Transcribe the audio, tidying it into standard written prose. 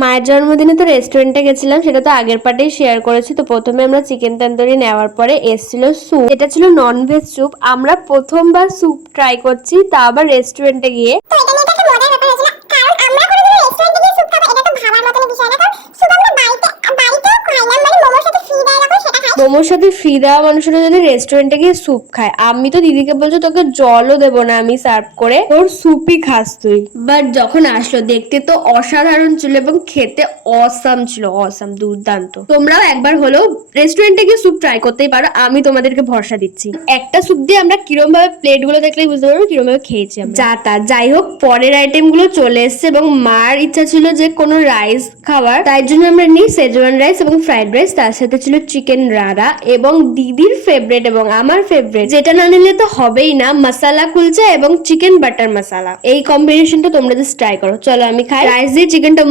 মায়ের জন্মদিনে তো রেস্টুরেন্টে গেছিলাম, সেটা তো আগের পার্টেই শেয়ার করেছি। তো প্রথমে আমরা চিকেন তন্দুরি নেওয়ার পরে এসেছিল স্যুপ, এটা ছিল ননভেজ স্যুপ। আমরা প্রথমবার স্যুপ ট্রাই করছি, তা আবার রেস্টুরেন্টে গিয়ে। তো এটা নিয়ে একটা মজার ব্যাপার হয়েছিল, কারণ আমরা কোনোদিন রেস্টুরেন্টে গিয়ে স্যুপ খাবো এটা তো ভাবার মতন বিষয় না, কারণ স্যুপ আমরা বাড়িতেও খাইলাম, মানে মোমোর সাথে ফ্রি দেয় এরকম সেটা খাই। মোমোর সাথে ফ্রি দেওয়া মানুষরা যদি রেস্টুরেন্টে গিয়ে স্যুপ খায়, আমি তো দিদিকে বলছো তোকে জলও দেবো না আমি সার্ভ করে, তোর স্যুপই খাস তুই। বাট যখন আসলো দেখতে তো অসাধারণ ছিল এবং খেতে অসাম ছিল, অসাম, দুর্দান্ত। তোমরাও একবার হলেও রেস্টুরেন্টে গিয়ে স্যুপ ট্রাই করতেই পারো, আমি তোমাদেরকে ভরসা দিচ্ছি। একটা স্যুপ দিয়ে আমরা কিরম ভাবে প্লেট গুলো দেখলেই বুঝতে পারবো কিরম ভাবে খেয়েছি আমরা। যা তা যাই হোক, পরের আইটেম গুলো চলে এসছে এবং মার ইচ্ছা ছিল যে কোনো রাইস খাবার, তাই জন্য আমরা নিই সেজওয়ান রাইস এবং ফ্রাইড রাইস, তার সাথে ছিল চিকেন রাড়া এবং দিদির ফেভারিট এবং আমার ফেভারিট, যেটা না নিলে তো হবেই না, মশালা কুলচা এবং চিকেন বাটার মশালা। এই কম্বিনেশনটা তোমরা জাস্ট ট্রাই করো। চলো আমি খাই রাইস দিয়ে চিকেনটা।